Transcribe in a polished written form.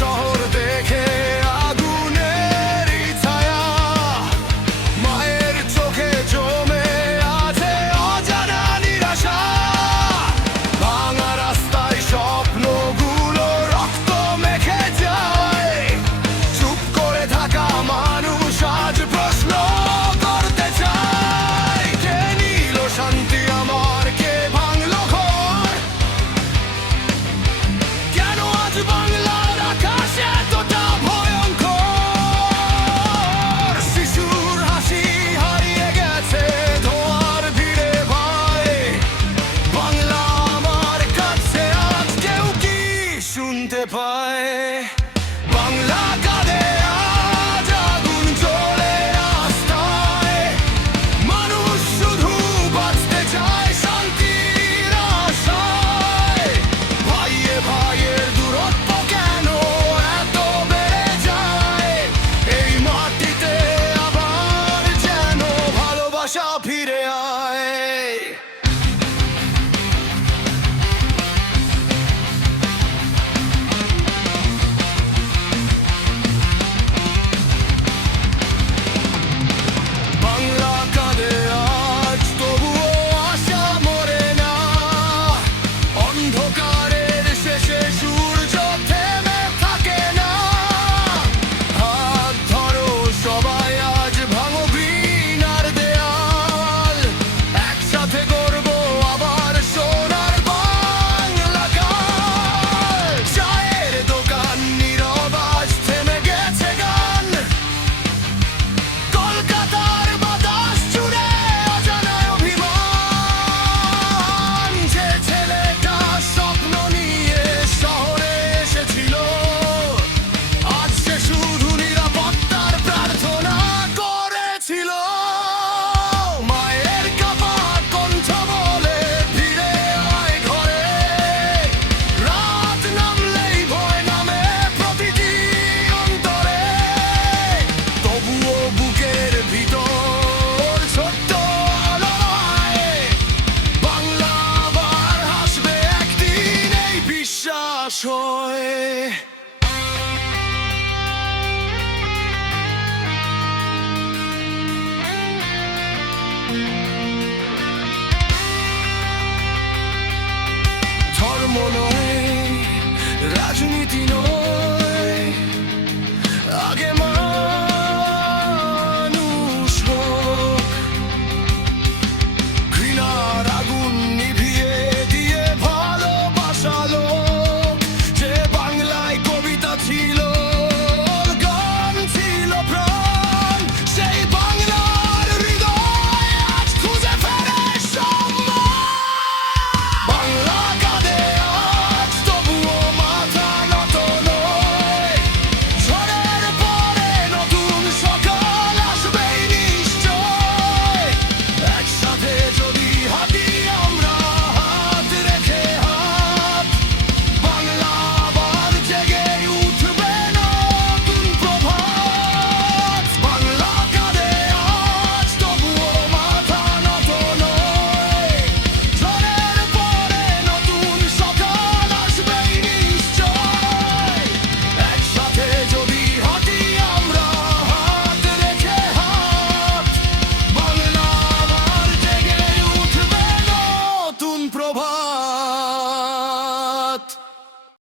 শহর দেখে আগুনের ছায়া, মায়ের চোখে জমে আছে অজানা নিরাশা। ভাঙা রাস্তায় স্বপ্নগুলো রক্ত মেখে যায়, চুপ করে থাকা মানুষ আজ প্রশ্ন করতে চায়, কে নিল শান্তি আমার, কে ভাঙলো ঘর, কেন আজ বাংলা এতটা ভয়ঙ্কর। শিশুর হাসি হারিয়ে গেছে ধোঁয়ার ভিড়ে ভাই, বাংলা আমার কাছে আজ কেউ কি শুনতে পায়? বাংলা কাঁদে আজ আগুন জ্বলে রাস্তায়, মানুষ শুধু বাঁচতে চায় শান্তির আশায়। ভাইয়ে ভাইয়ের দূরত্ব কেন এত বেড়ে যায়, এই মাটিতে আবার যেন ভালোবাসা ফিরে